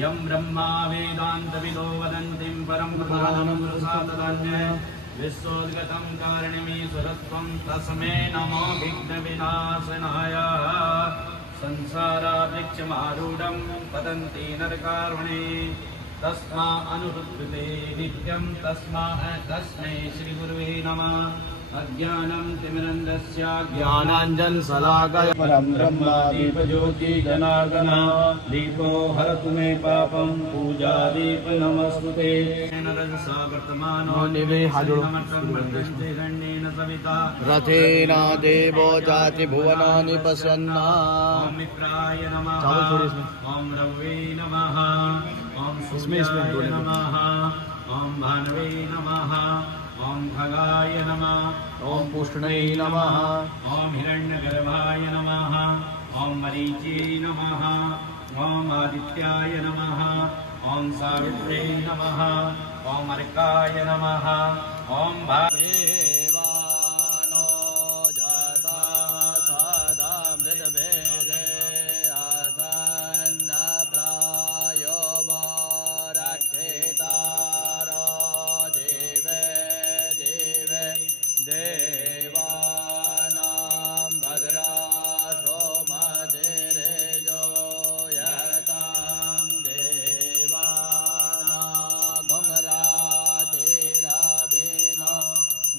यं ब्रह्मा वेदान्तविदो वदन्तिं परं प्रधानं प्रसाददान्य विश्वोद्गतं कारणमीश्वरत्वं तस्मै नमो विघ्नविनाशनाय संसारावृक्षमारूढं पतन्ति नरकारुणे तस्मा अनुरुद्धते नित्यं तस्मै श्रीगुरुवे नमः। अज्ञानं तिमिरन्धस्य ज्ञानाञ्जनशलाकया परं ब्रह्म दीपज्योति जनार्दन दीपो हरतु मे पापं पूजा दीप नमस्तुते नरसा वर्तमानो रथेन देवो जाति भुवनानि पश्यन्ना ॐ मित्राय नमः ॐ रवे नमः ॐ सूर्याय नमः ॐ भानवे नमः ॐ खगाय नमः ॐ पुष्णे नमः ॐ हिरण्यगर्भाय नमः ॐ मरीचे नमः ॐ आदित्याय नमः ॐ सावित्रे नमः ॐ अर्काय नमः ॐ देवानो जाता सदा मृतभेदे आसन्न प्रायो रक्षेतारो देवे देवानां भद्रा सोमतिरेजो यतां देवानां भुमरातिरभिनो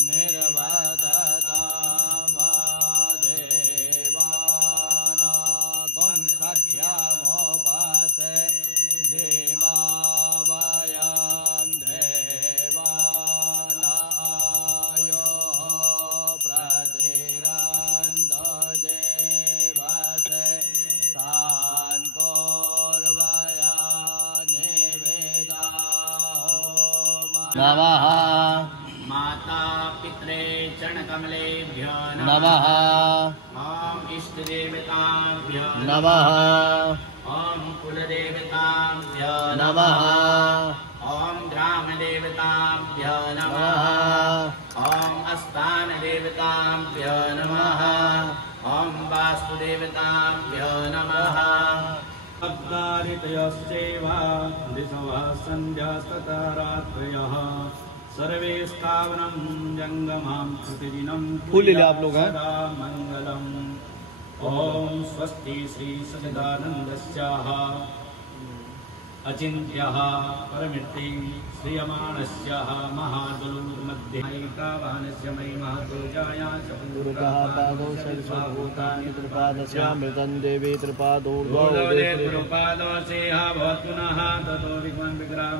निर्वततां देवानां सख्यमोपसे देवावयं देवानायो प्रतिरन्तो देवसे तान् पूर्वया निवेदाहो नमः। माता पित्रे चरणकमलेभ्यो नमः। ॐ इष्टदेवताभ्यो नमः। ॐ कुलदेवताभ्यो नमः। ॐ ग्रामदेवताभ्यो नमः। ॐ स्थानदेवताभ्यो नमः। ॐ वास्तुदेवताभ्यो नमः। अब्दारितयश्चैव दिशवः सन्ध्यास्तथा रात्रयः सर्वे स्थावरं जङ्गमं प्रतिदिनं फूल ले आप लोग हैं मंगलम। ओम स्वस्ति श्री सच्चिदानन्दस्याः अचिन्त्यः परमिति श्रियमाणस्याः महादुर्मध्ये ऐकावानस्य मयि महतोजाया सपुरुषः पादौ सर्वभूतानि त्रिपादस्यामृतं देवी त्रिपादोर्ध्वे त्रिपादसेह भवतु नः ततो विद्वान् विग्राम।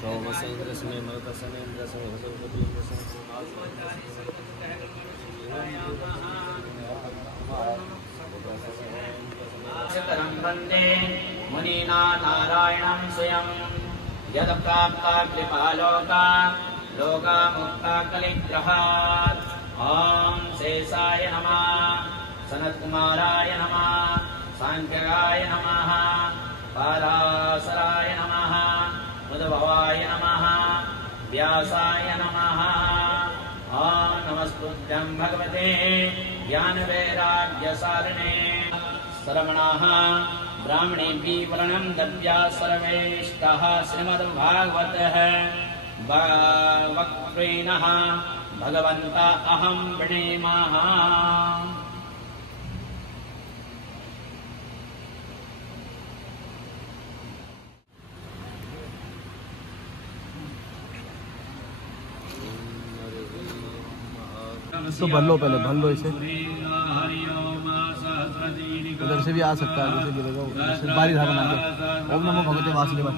सोमसेन्द्रस्मै मरुतसनेन्द्रस्मै शतरं वन्दे मुनिना नारायणं स्वयं यत्प्राप्ता कृपालोका लोकामुक्ता कलिग्रहात्। ॐ शेषाय नमः सनत्कुमाराय नमः सांख्यगाय नमः पाराशराय नमः उद्भवाय नमः व्यासाय नमः। ॐ नमस्तुभ्यं भगवते ज्ञानवैराग्यसारिणे श्रवणाः ब्राह्मणेभ्यः वर्णं दद्या सर्वेष्टः श्रीमद्भागवतः वक्त्रेणः भगवन्ता अहं प्रणेमः। तो भर लो, पहले भर लो इसे। उधर से भी आ सकता है, जैसे गिरेगा उधर बारी धारा बना के। ओम नमो भगवते वासुदेवाय।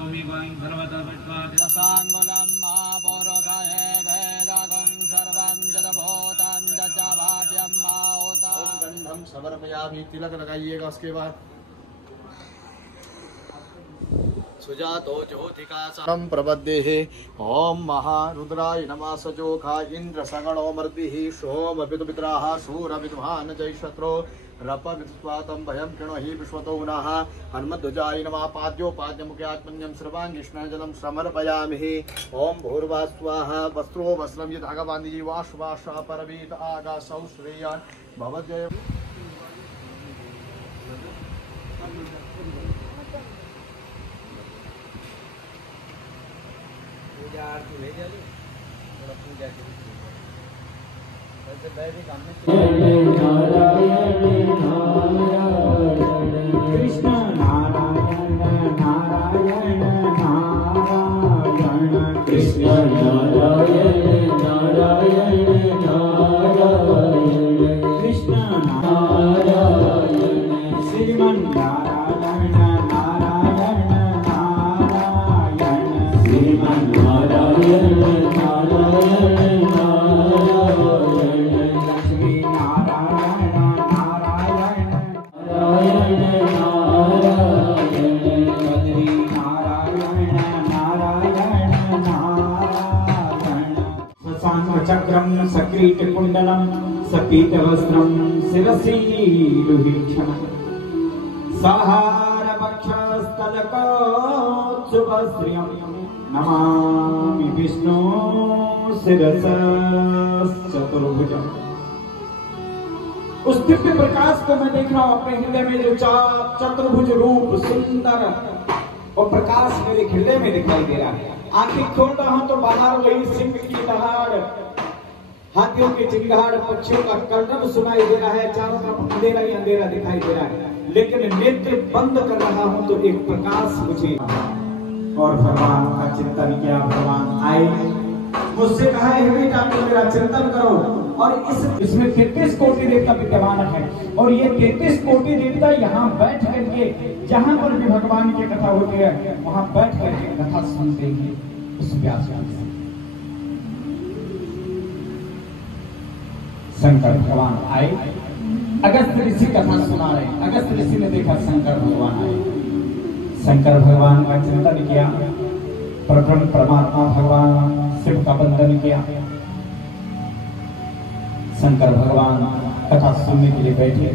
तिलक लगाइएगा उसके बाद। सुजातो ज्योतिकासनं प्रपद्येः। ओम महारुद्राय नमः। सजोखा इंद्र सगणो मर्दिः सोमपितुमित्राः शूरविद्वान् जयशत्रो रपविस्वातं भयं कृणोहि विश्वतो नः। हनुमध्वजाय नमः। पाद्योपाद्यमुख्यात्मन्यं सर्वाङ्गिष्णजलं समर्पयामि। ओम भूर्भुवः स्वाहा। वस्त्रो वस्त्रं यद् भगवान् वाश्वासा परवीत आगासौ श्रेयान् भवजय। पूजा आरती भेजा ली थोड़ा पूजा के वैसे बैठ काम में कृष्ण नारायण नारायण नारायण कृष्ण नारायण नारायण नारायण कृष्ण नारायण श्रीमन नारायण नारायण नारायण श्रीमन नारायण नारायण नारायण लक्ष्मी नारायण नारायण नारायण नारायण बद्री नारायण नारायण नारायण शशाङ्कचक्रं सकीटकुण्डलं सपीतवस्त्रं शिरसि लुहीक्षणं सहारवक्षस्थलकोत्सुभश्रियं नमामि विष्णु शिरसश्चतुर्भुजम्। उस दिव्य प्रकाश को मैं देख रहा हूं अपने हृदय में, जो चतुर्भुज रूप सुंदर और प्रकाश मेरे हृदय में दिखाई दे रहा है। आंखें खोल रहा हूं तो बाहर वही सिंह की दहाड़, हाथियों की चिंगाड़, पक्षियों का कलरव सुनाई दे रहा है। चारों तरफ अंधेरा ही अंधेरा दिखाई दे रहा है, लेकिन नेत्र बंद कर रहा हूं तो एक प्रकाश मुझे, और भगवान का चिंतन किया। भगवान आए, मुझसे कहा है बेटा तुम मेरा चिंतन करो, और इसमें 33 कोटि देवता विद्यमान है, और ये 33 कोटि देवता यहाँ बैठ करके, जहां पर भी भगवान की कथा होती है वहां बैठ करके कथा सुनते हैं उस व्यास से। शंकर भगवान आए, अगस्त्य ऋषि कथा सुना रहे। अगस्त्य ऋषि ने देखा शंकर भगवान आए, शंकर भगवान का चिंतन किया, परब्रह्म परमात्मा भगवान शिव का वंदन किया। शंकर भगवान कथा सुनने के लिए बैठे।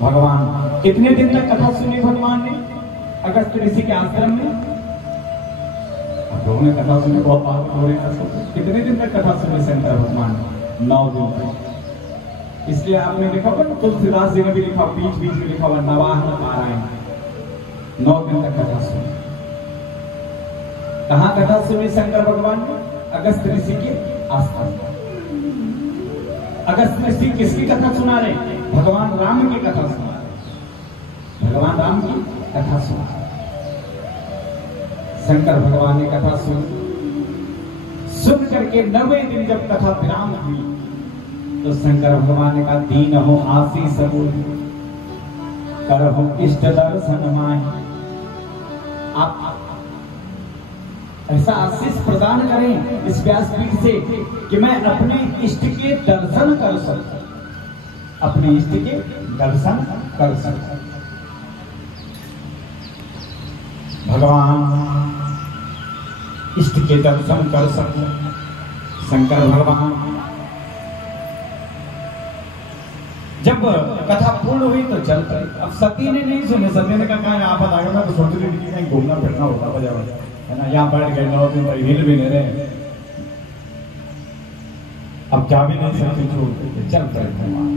भगवान कितने दिन तक कथा सुनी भगवान ने अगस्त्य ऋषि के आश्रम में? लोगों ने कथा सुनी, बहुत बात हो रही है। कितने दिन तक कथा सुनी शंकर भगवान? 9 दिन तक। इसलिए आपने देखा होगा तुलसीदास जी ने भी लिखा, बीच बीच में लिखा हुआ नवाह पारायण। 9 दिन तक कथा सुनी। कहाँ कथा सुनी शंकर भगवान ने? अगस्त्य ऋषि के आश्रम। अगस्त्य ऋषि किसकी कथा सुना रहे? भगवान राम की कथा सुना रहे। भगवान राम की कथा सुना। शंकर भगवान ने कथा सुन करके 9वें दिन जब कथा विराम हुई तो शंकर भगवान ने कहा, दीन हो आशीष बोल, करहु इष्ट दर्शन माहि। आप ऐसा आशीष प्रदान करें इस व्यासपीठ से कि मैं अपने इष्ट के दर्शन कर सकूं, अपने इष्ट के दर्शन कर सकूं। भगवान इष्ट के दर्शन कर सकूं। शंकर भगवान जब कथा पूर्ण हुई तो चल पड़े। अब सती ने नहीं सुने। सती ने कहा आप आ गए, मैं तो सोच रही थी कहीं घूमना फिरना होता बजा है ना, यहाँ बैठ गए 9 दिन पर हिल भी नहीं रहे, अब जा भी नहीं सकते, छोड़ देते, चल पड़े भगवान।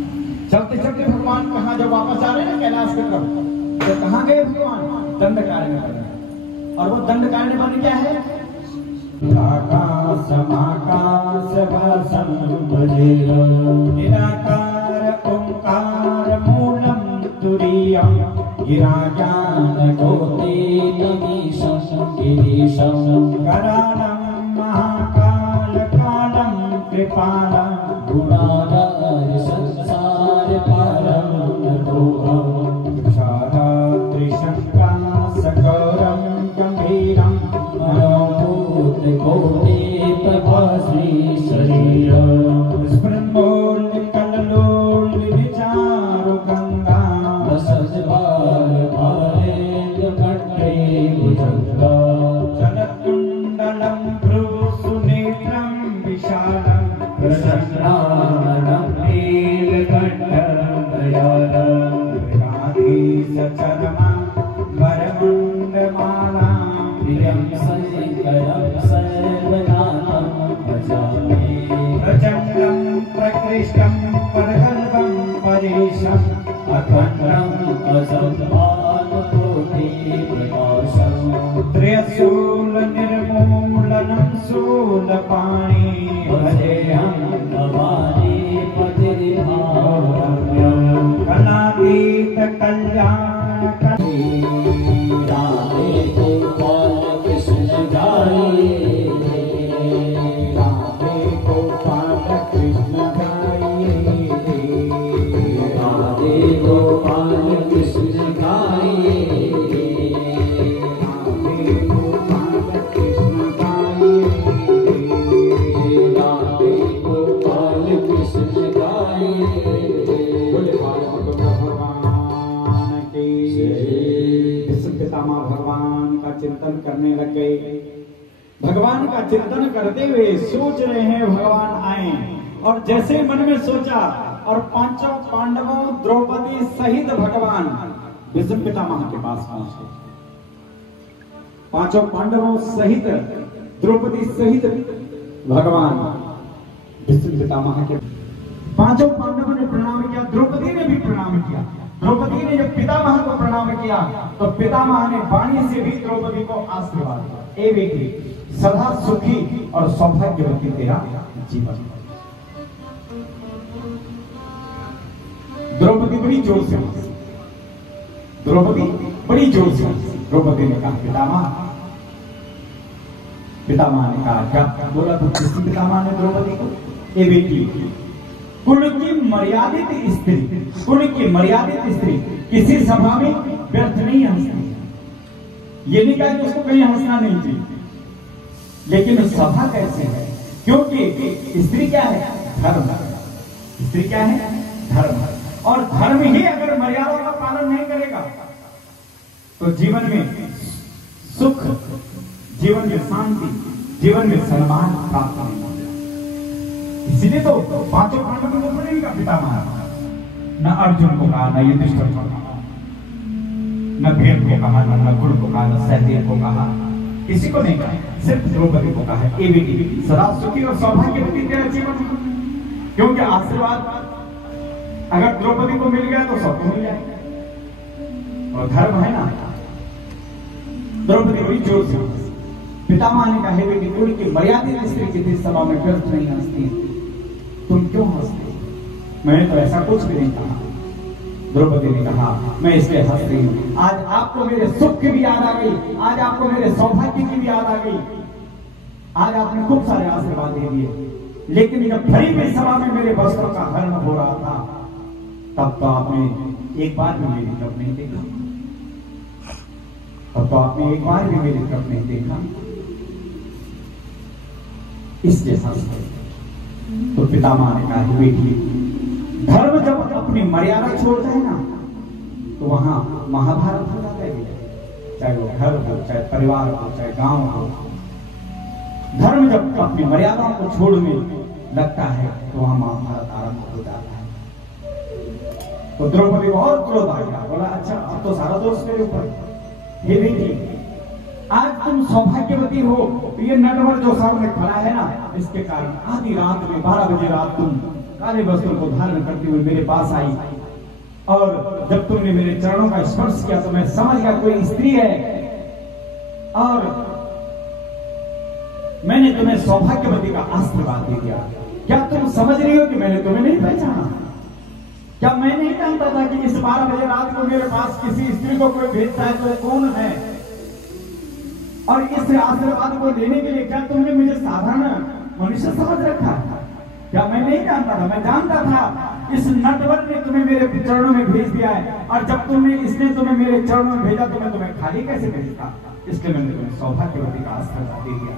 चलते चलते भगवान कहाँ जब वापस आ रहे हैं कैलाश की तरफ, तो कहाँ गए भगवान? दंडकारण्य बन। और वो दंडकारण्य बन क्या है? आकाश समाकाश भासम भजेरा, निराकार ओंकार मूलम तुरीयम, गिराज्ञान कोटितमीशं गिरीशं, करालं महाकाल कालं कृपालं, गुणाधार संसार पारं नतोऽहं, क्षारात्रिशङ्कं सकरं गम्भीरं, मनोभूत कोटि प्रभास्मि शरीरं, स्मृणोल कल्लोल विचारु गंगा, रसद्वार भारेन्द्र कट्टे भुजंगा, चलकुण्डलं भ्रूसुनेत्रं विशालं, प्रसन्नाननं नीलकण्ठं दयालं, मृगाधीशचरमं वरमुण्डमालां, प्रियं शङ्करं सर्वनाथं भजामि, प्रचण्डं प्रकृष्टं परगर्भं परेशम्, अखण्डं अजं सूल निर्मूलनं शूलपाणि भजेऽहं भवानी पतिर्भाव्यं कलातीत कल्याण राधे गोपाल कृष्ण गाये राधे गोपाल कृष्ण गाये राधे गोपाल कृष्ण गाये भगवान का चिंतन करने लग गए। भगवान का चिंतन करते हुए सोच रहे हैं भगवान आए, और जैसे मन में सोचा और पांचों पांडवों द्रौपदी सहित भगवान भीष्म पितामह के पास पहुंचे। पांचों पांडवों सहित द्रौपदी सहित भगवान भीष्म पितामह के पांचों पांडवों ने प्रणाम किया, द्रौपदी ने भी प्रणाम किया। द्रौपदी ने जब पितामह को प्रणाम किया तो पितामह ने वाणी से भी द्रौपदी को आशीर्वाद दिया, ए बेटी सदा सुखी और सौभाग्यवती तेरा जीवन। द्रौपदी बड़ी जोर से द्रौपदी ने कहा पितामह। पितामह ने कहा क्या बोला? तो किसी पितामह ने द्रौपदी को, ए बेटी कुल की मर्यादित स्त्री किसी सभा में व्यर्थ नहीं हंसती। ये नहीं कहा कि उसको कहीं हंसना नहीं चाहिए, लेकिन सभा कैसे है? क्योंकि स्त्री क्या है? धर्म। स्त्री क्या है? धर्म। और धर्म ही अगर मर्यादा का पालन नहीं करेगा तो जीवन में सुख, जीवन में शांति, जीवन में सम्मान प्राप्त नहीं होगा। इसलिए तो पांचों पांडवों को नहीं का पितामह, न अर्जुन को कहा, न युधिष्ठिर को कहा, न भीम को कहा, न नकुल को कहा, न सहदेव को कहा, किसी को नहीं कहा, सिर्फ द्रौपदी को कहा, ए बेटी सदा सुखी और सौभाग्यवती तेरा जीवन। क्योंकि आशीर्वाद अगर द्रौपदी को मिल गया तो सबको मिल जाएगा, और धर्म है ना। द्रौपदी बड़ी जोर से पितामह ने कहा, बेटी कुल की मर्यादित स्त्री किसी सभा में व्यर्थ नहीं हंसती, तुम क्यों हंसते? मैंने तो ऐसा कुछ भी नहीं कहा। द्रौपदी ने कहा मैं इसलिए हंस रही हूं, आज आपको मेरे सुख की भी याद आ गई, आज आपको मेरे सौभाग्य की भी याद आ गई, आज आपने खूब सारे आशीर्वाद दे दिए, लेकिन जब भरी हुई सभा में मेरे वस्त्रों का हरण हो रहा था तब तो आपने एक बार भी मेरी तरफ नहीं देखा, इसलिए तो पितामह ने कहा बेटी धर्म जब अपनी मर्यादा छोड़ता है ना तो वहां महाभारत हो जाता है। चाहे वो घर हो, चाहे परिवार हो, चाहे गांव हो, धर्म जब अपनी मर्यादाओं को छोड़ने लगता है तो वहां महाभारत आरंभ हो जाता है। तो द्रौपदी को और क्रोध आ गया, बोला अच्छा अब तो सारा दोष मेरे ऊपर। हे बेटी आज तुम सौभाग्यवती हो, ये नटवर जो सामने खड़ा है ना, इसके कारण आधी रात में 12 बजे रात तुम काले वस्त्रों को धारण करते हुए मेरे पास आई, और जब तुमने मेरे चरणों का स्पर्श किया तो मैं समझ गया कोई स्त्री है, और मैंने तुम्हें सौभाग्यवती का आशीर्वाद दे दिया। क्या तुम समझ रही हो कि मैंने तुम्हें नहीं पहचाना? क्या मैं नहीं जानता था कि इस 12 बजे रात को मेरे पास किसी स्त्री को कोई भेजता है तो कौन है? और इस आशीर्वाद को देने के लिए क्या तुमने मुझे साधारण मनुष्य समझ रखा? क्या मैं नहीं जानता था? मैं जानता था इस नटवर ने तुम्हें मेरे चरणों में भेज दिया है, और जब इसने तुम्हें मेरे चरणों में भेजा तो मैं तुम्हें खाली कैसे भेजता? इसलिए मैंने तुम्हें सौभाग्यवती का आशीर्वाद दे दिया।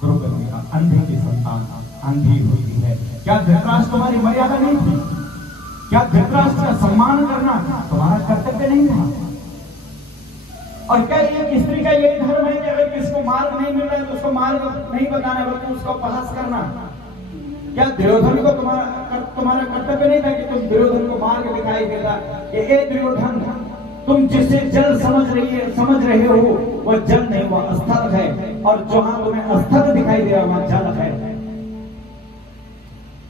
द्रौपदी का अंधे की संतान अंधी होती है। क्या धृतराष्ट्र तुम्हारी मर्यादा नहीं थी? क्या धृतराष्ट्र का सम्मान करना तुम्हारा कर्तव्य नहीं था? और क्या एक स्त्री का यही धर्म है कि अगर किसको मार्ग नहीं मिल रहा है तो उसको मार्ग नहीं बताना बल्कि उसको पहास करना? क्या दुर्योधन को तुम्हारा कर्तव्य नहीं था कि तुम दुर्योधन को मार्ग दिखाई देता? ये दुर्योधन तुम जिसे जल समझ रहे हो वह जल नहीं, वह स्थल है, और जहां तुम्हें स्थल दिखाई दे रहा वहां जल है।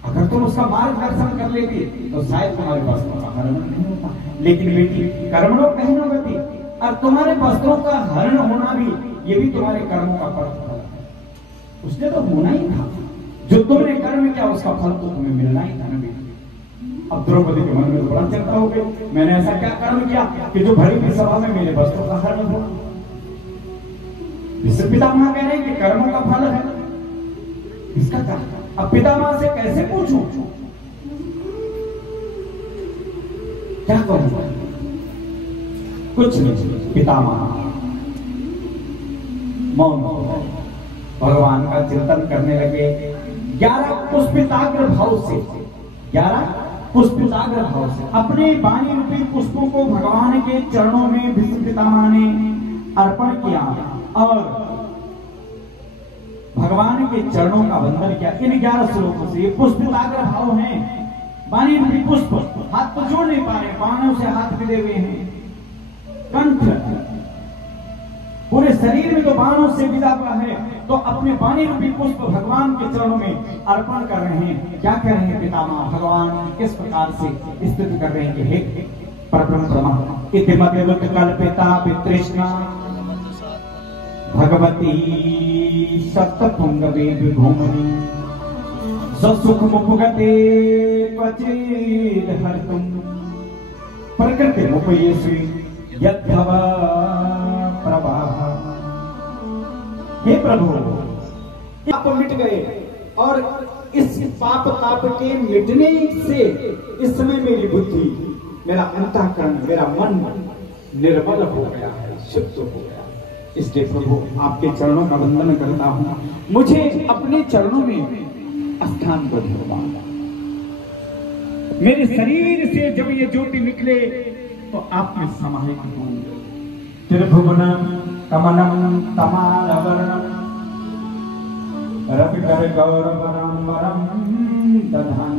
अगर तुम उसका मार्गदर्शन कर लेती तो शायद तुम्हारे पास हरण नहीं होता। लेकिन बेटी कर्मणों कहना गति, और तुम्हारे वस्त्रों का हरण होना भी, ये भी तुम्हारे कर्मों का फल है। उसने तो होना ही था, जो तुमने कर्म किया उसका फल तो तुम्हें मिलना ही था ना बेटी। अब द्रौपदी के मन में बड़ा चिंता हो गई, मैंने ऐसा क्या कर्म किया कि जो भरी हुई सभा में मेरे वस्त्रों का हरण हो। इससे पितामह कह रहे हैं कि कर्मों का फल है, इसका क्या? अब पितामह से कैसे पूछूं, क्या करूं? कुछ नहीं, पितामह मौन भगवान का चिंतन करने लगे। 11 पुष्पिताग्र भाव से, 11 पुष्पिताग्र भाव से अपने वाणी रूपी पुष्पों को भगवान के चरणों में भीष्म पितामह ने अर्पण किया और भगवान के चरणों का वंदन किया। इन 11 श्लोकों से, ये पुष्पिताग्र भाव हैं, वाणी रूपी पुष्प, हाथ तो जोड़ नहीं पा रहे, बाणों से हाथ मिले हुए हैं, कंठ पूरे शरीर में तो बाणों से विदा हुआ है, तो अपने वाणी रूपी पुष्प भगवान के चरणों में अर्पण कर रहे हैं। क्या कह रहे हैं पितामह? भगवान किस प्रकार से स्तुति कर रहे हैं कि हे परब्रह्म इति मतिरुत कल्पिता पितृष्णा भगवती सप्तपुंग वेद भूमि ससुख मुपगते क्वचिद हर्तुम प्रकृति मुपयेषु यद्भव प्रवाह। हे प्रभु, पाप मिट गए और इस पाप ताप के मिटने से इस समय मेरी बुद्धि, मेरा अंतःकरण, मेरा मन निर्मल हो गया है, शुद्ध हो गया। इसलिए प्रभु आपके चरणों का वंदन करता हूं, मुझे अपने चरणों में स्थान को दिलवा। मेरे शरीर से जब ये ज्योति निकले तो आप में समाहित हो। त्रिभुवनम कमलम तमालवर्णम रविकर गौरवरम दधान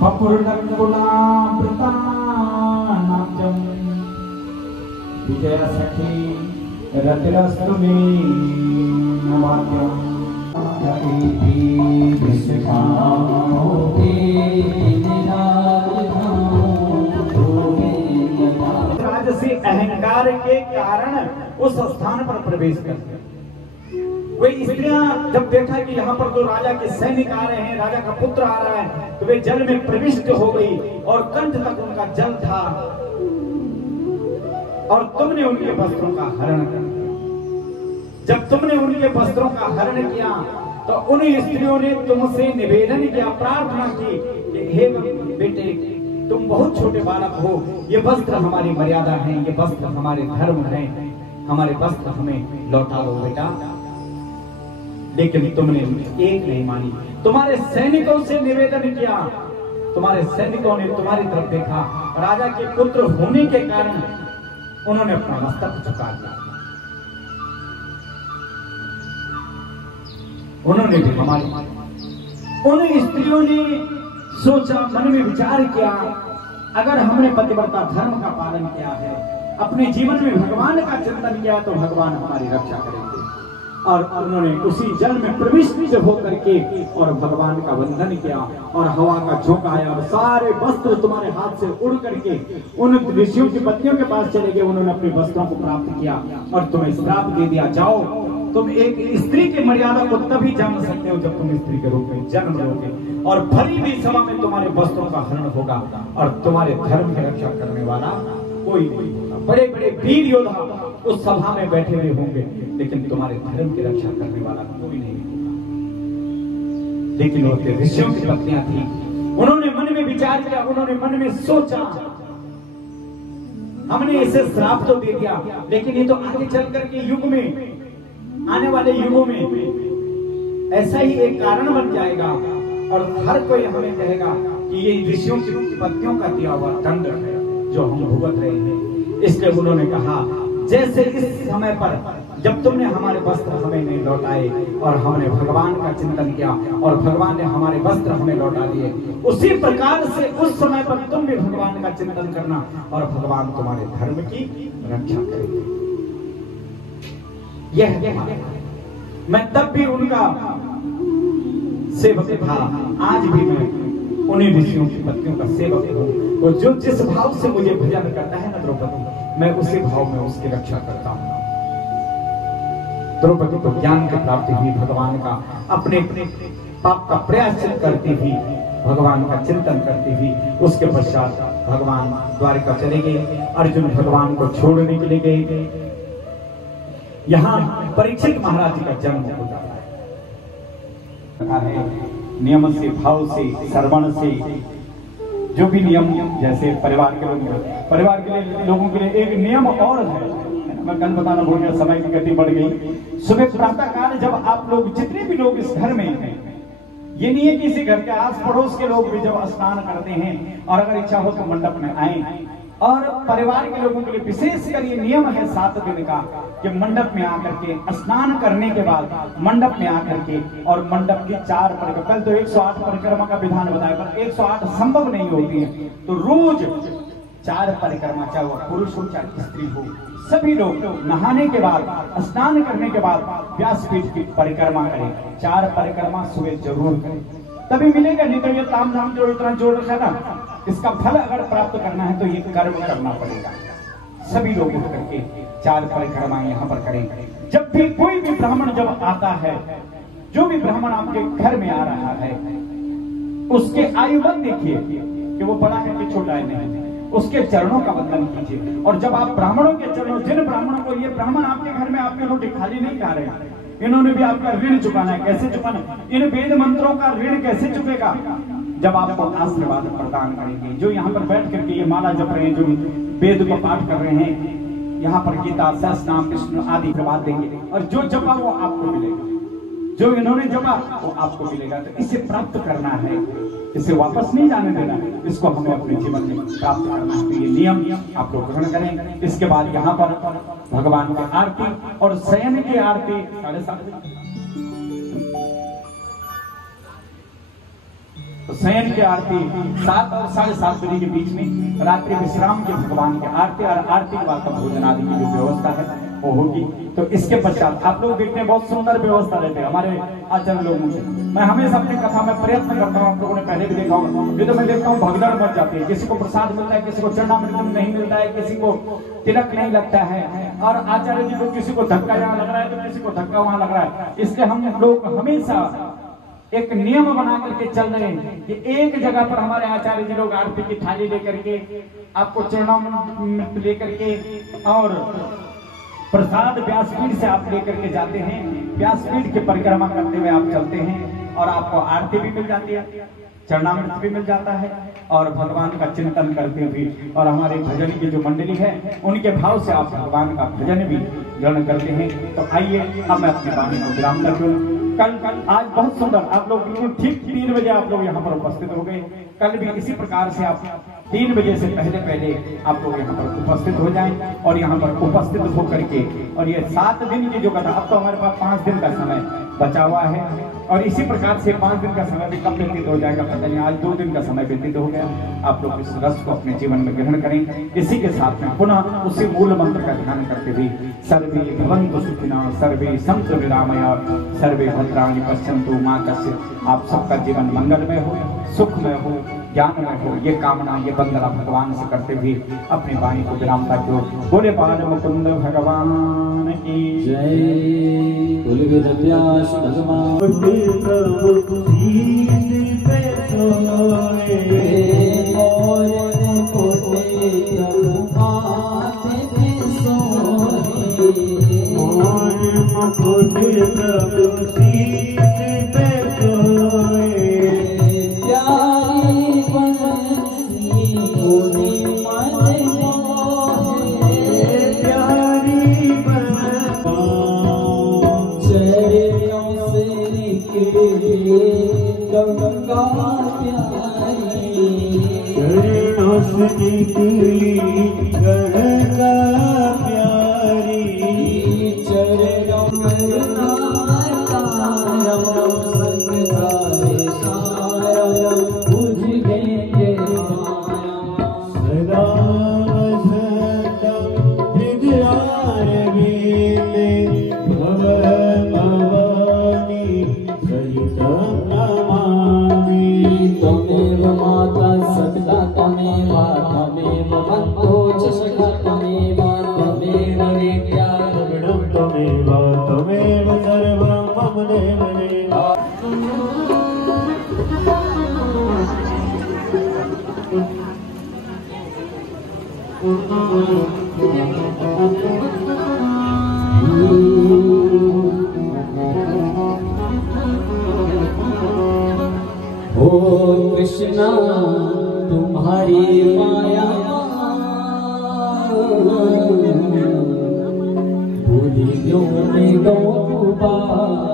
बपुर्नकुलावृतानाद्यम विजय सखी रतिरस्तु मे नवाद्यम राजसी अहंकार के कारण उस स्थान पर प्रवेश करते हैं। वही स्त्रियां जब देखा कि यहाँ पर तो राजा के सैनिक आ रहे हैं, राजा का पुत्र आ रहा है, तो वे जल में प्रविष्ट हो गई और कंठ तक उनका जल था और तुमने उनके वस्त्रों का हरण कर दिया। जब तुमने उनके वस्त्रों का हरण किया तो उन स्त्रियों ने तुमसे निवेदन किया, प्रार्थना की कि हे बेटे, तुम बहुत छोटे बालक हो, ये वस्त्र हमारी मर्यादा है, ये वस्त्र हमारे धर्म है, हमारे वस्त्र हमें लौटा दो बेटा। लेकिन तुमने एक नहीं मानी। तुम्हारे सैनिकों से निवेदन किया, तुम्हारे सैनिकों ने तुम्हारी तरफ देखा, राजा के पुत्र होने के कारण उन्होंने अपना मस्तक झुका दिया। उन्होंने भी हमारी, उन स्त्रियों ने सोचा, मन में विचार किया, अगर हमने पतिव्रता धर्म का पालन किया है, अपने जीवन में भगवान का चिंतन किया, तो भगवान हमारी रक्षा करेंगे। और उन्होंने उसी जल में प्रविष्ट होकर के और भगवान का वंदन किया और हवा का झोंका आया और सारे वस्त्र तुम्हारे हाथ से उड़ करके उन ऋषियों की पत्नियों के पास चले गए। उन्होंने अपने वस्त्रों को प्राप्त किया और तुम्हें श्राप दे दिया, जाओ तुम एक स्त्री की मर्यादा को तभी जान सकते हो जब तुम स्त्री के रूप में जन्म लोगे और भरी हुई सभा में तुम्हारे वस्त्रों का हरण होगा और तुम्हारे धर्म की रक्षा करने वाला कोई नहीं होगा। बड़े बड़े वीर योद्धा उस सभा में बैठे हुए होंगे, लेकिन तुम्हारे धर्म की रक्षा करने वाला कोई नहीं होगा। लेकिन वो ऋषियों की पत्नियां थी, उन्होंने मन में विचार किया, उन्होंने मन में सोचा, हमने इसे श्राप तो दे दिया, लेकिन ये तो आगे चल करके युग में, आने वाले युगों में ऐसा ही एक कारण बन जाएगा और हर कोई हमें कहेगा कि ये ऋषियों की पत्नियों का दिया हुआ दंड है जो हम भुगत रहे हैं। इसलिए उन्होंने कहा, जैसे इस समय पर जब तुमने हमारे वस्त्र हमें नहीं लौटाए और हमने भगवान का चिंतन किया और भगवान ने हमारे वस्त्र हमें लौटा दिए, उसी प्रकार से उस समय पर तुम भी भगवान का चिंतन करना और भगवान तुम्हारे धर्म की रक्षा करेंगे। यह मैं तब भी उनका सेवक था, आज भी मैं उन्हीं ऋषियों की पत्नियों का सेवक हूँ। वो जो जिस भाव से मुझे भजन करता है ना द्रौपदी, मैं उसी भाव में उसकी रक्षा करता हूँ। द्रौपदी को ज्ञान की प्राप्ति हुई, भगवान का अपने पाप का प्रायश्चित करती हुई, भगवान का चिंतन करती हुई, उसके पश्चात भगवान द्वारिका चले गए। अर्जुन भगवान को छोड़ने के लिए गए। यहाँ परीक्षित महाराज जी का जन्म हो जाता है। नियम से, भाव से, श्रवण से, जो भी नियम, जैसे परिवार के लोगों के लिए एक नियम और है, मैं कल बताना भूल गया, समय की गति बढ़ गई। सुबह प्रातः काल जब आप लोग, जितने भी लोग इस घर में हैं, ये नहीं है कि इसी घर के आस पड़ोस के लोग भी जब स्नान करते हैं और अगर इच्छा हो तो मंडप में आए, और परिवार के लोगों के लिए विशेषकर ये नियम है 7 दिन का कि मंडप में आकर के स्नान करने के बाद मंडप में आकर के, और मंडप की 4 परिक्रमा, कल तो 108 परिक्रमा का विधान बताया, पर 108 संभव नहीं होती है, तो रोज 4 परिक्रमा, चाहे वो पुरुष हो चाहे स्त्री हो, सभी लोग नहाने के बाद, स्नान करने के बाद व्यासपीठ की परिक्रमा करें। 4 परिक्रमा सुबह जरूर करें, तभी मिलेगा, नहीं तो ये ताम झाम जो इतना जोड़ रखा ना, इसका फल अगर प्राप्त करना है तो ये कर्म करना पड़ेगा। सभी लोग उठ करके 4 परिक्रमा यहाँ पर करें। जब भी कोई भी ब्राह्मण जब आता है, जो भी ब्राह्मण आपके घर में आ रहा है, उसके आयु मत देखिए कि वो बड़ा है कि छोटा है, नहीं, उसके चरणों का वंदन कीजिए। और जब आप ब्राह्मणों के चरणों, जिन ब्राह्मणों को, ये ब्राह्मण आपके घर में आपकी रोटी खाली नहीं खा रहे हैं, इन्होंने भी आपका ऋण चुकाना है। कैसे चुकाना? इन वेद मंत्रों का ऋण कैसे चुकेगा? जब आपको आशीर्वाद प्रदान करेंगे। जो यहाँ पर बैठ करके ये माला जप रहे हैं, जो वेद को पाठ कर रहे हैं, यहाँ पर गीता, सहस्रनाम, विष्णु आदि प्रभात देंगे, और जो जपा वो आपको मिलेगा, जो इन्होंने जपा वो आपको मिलेगा। तो इसे प्राप्त करना है, इसे वापस नहीं जाने देना है, इसको हमें अपने जीवन में प्राप्त करना है। तो ये नियम आप लोग ग्रहण करें। इसके बाद यहाँ पर भगवान की आरती और शयन की आरती 7:30, तो शयन की आरती 7 और 7:30 बजे के बीच में, रात्रि विश्राम के भगवान की आरती, और आरती के बाद भोजन आदि की जो व्यवस्था है वो होगी। तो इसके पश्चात आप लोग देखते हैं बहुत सुंदर व्यवस्था रहते हैं हमारे आचार्य लोगों की। मैं हमेशा अपनी कथा में प्रयत्न करता हूँ, आप लोगों ने पहले भी देखा होगा, ये तो मैं देखता हूँ भगदड़ मच जाती है। किसी को प्रसाद मिलता है, किसी को चरणामृत नहीं मिलता है, किसी को तिलक नहीं लगता है, और आचार्य जी को किसी को धक्का यहाँ लग रहा है तो किसी को धक्का वहां लग रहा है। इसलिए हम लोग हमेशा एक नियम बना करके चल रहे हैं कि एक जगह पर हमारे आचार्य जी लोग आरती की थाली लेकर के, आपको चरणामृत लेकर के और प्रसाद व्यासपीठ से आप लेकर के जाते हैं। व्यासपीठ की परिक्रमा करते हुए आप चलते हैं, और आपको आरती भी मिल जाती है, चरणामृत भी मिल जाता है, और भगवान का चिंतन करते हुए, और हमारे भजन की जो मंडली है उनके भाव से आप भगवान का भजन भी ग्रहण करते हैं। तो आइए अब मैं अपनी वाणी को विराम कर दूं। कल आज बहुत सुंदर, आप लोग बिल्कुल ठीक 3 बजे आप लोग यहाँ पर उपस्थित हो गए। कल भी इसी प्रकार से आप 3 बजे से पहले आप लोग यहाँ पर उपस्थित हो जाएं, और यहाँ पर उपस्थित होकर के, और ये 7 दिन की जो कथा, अब तो हमारे पास 5 दिन का समय बचा हुआ है, और इसी प्रकार से 5 दिन का समय भी कब व्यतीत हो जाएगा पता नहीं, आज 2 दिन का समय व्यतीत हो गया। आप लोग इस रस को अपने जीवन में ग्रहण करें। इसी के साथ में पुनः उसी मूल मंत्र का ध्यान करते हुए, सर्वे भवन्तु सुखिनः, सर्वे सन्तु निरामया, सर्वे भद्राणि पश्यन्तु मा कश्चित्। आप सबका जीवन मंगलमय हो, सुखमय हो, ज्ञानमय हो, ये कामना, ये वंदना भगवान से करते हुए अपनी वाणी को विरामता की। बोले बाल मुकुंद भगवान की जय। बोले वेदव्यास भगवान त्वमेव माता सविता त्वमेव ओ कृष्णा तुम्हारी माया भूली क्यों नहीं दो बात